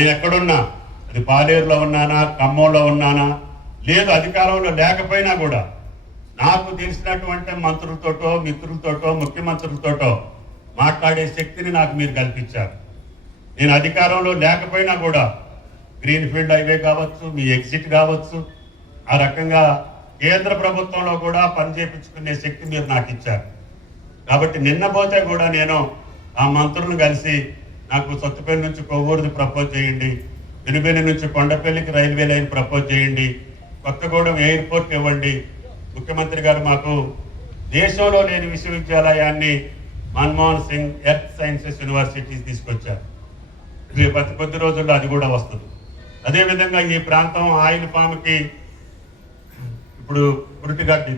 నేను ఎక్కడున్నా అది పాలేరులో ఉన్నానా? ఖమ్మంలో ఉన్నానా? లేదు అధికారంలో లేకపోయినా కూడా. నాకు తెలిసినటువంటి మంత్రులతోటో మిత్రులతోటో ముఖ్యమంత్రులతోటో మాట్లాడే శక్తిని నాకు మీరు కల్పించారు. నేను అధికారంలో లేకపోయినా కూడా గ్రీన్ ఫీల్డ్ హైవే కావచ్చు మీ ఎగ్జిట్ కావచ్చు ఆ రకంగా కేంద్ర ప్రభుత్వంలో కూడా పనిచేపించుకునే శక్తి మీరు నాకు ఇచ్చారు. కాబట్టి నిన్న పోతే కూడా నేను ఆ మంత్రులను కలిసి నాకు సత్తుపల్లి నుంచి కొవ్వూరుది ప్రపోజ్ చేయండి. వెనుబెల్లి నుంచి కొండపల్లికి రైల్వే లైన్ ప్రపోజ్ చేయండి. కొత్తగూడెం ఎయిర్పోర్ట్ ఇవ్వండి. ముఖ్యమంత్రి గారు మాకు దేశంలో లేని విశ్వవిద్యాలయాన్ని Manmohan Singh earth sciences universities తీసుకొచ్చారు. రేపు అతి కొద్ది రోజుల్లో అది కూడా వస్తుంది. అదేవిధంగా ఈ ప్రాంతం ఆయిల్ ఫామ్కి ఇప్పుడు పురిటిగడ్డి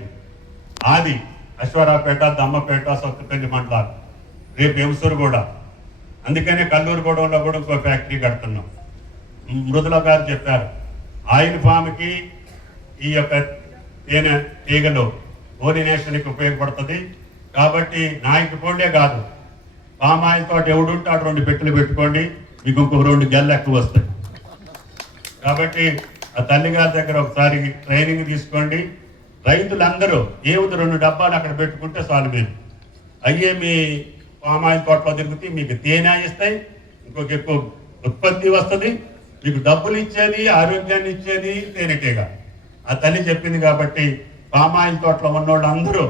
ఆది అశ్వరాపేట దమ్మపేట సొత్తపల్లి మండలాలు. రేపు ఎంసూరు కూడా. అందుకనే కల్లూరు గూడెంలో కూడా ఇంకో ఫ్యాక్టరీ కడుతున్నాం. మృదుల గారు చెప్పారు ఆయిల్ ఫామ్కి ఈ యొక్క తేనె తీగలు ఓరినేషన్కి ఉపయోగపడుతుంది. కాబట్టి నాయకు పోండే కాదు. పామ్ ఆయిల్ తోట ఎవడుంటే అటు రెండు పెట్టెలు పెట్టుకోండి మీకు ఇంకొక రెండు గెల్లు ఎక్కువ వస్తాయి. కాబట్టి ఆ తల్లిగారి దగ్గర ఒకసారి ట్రైనింగ్ తీసుకోండి. రైతులందరూ ఏమిటి రెండు డబ్బాలు అక్కడ పెట్టుకుంటే సాల్వ్ అయ్యే మీ పామాయిల్ తోటలో తిరుగుతాయి మీకు తేనె ఇస్తాయి ఇంకొక ఎక్కువ ఉత్పత్తి వస్తుంది. మీకు డబ్బులు ఇచ్చేది ఆరోగ్యాన్ని ఇచ్చేది తేనెటీగ. ఆ తల్లి చెప్పింది కాబట్టి పామాయిల్ తోటలో ఉన్నోళ్ళు అందరూ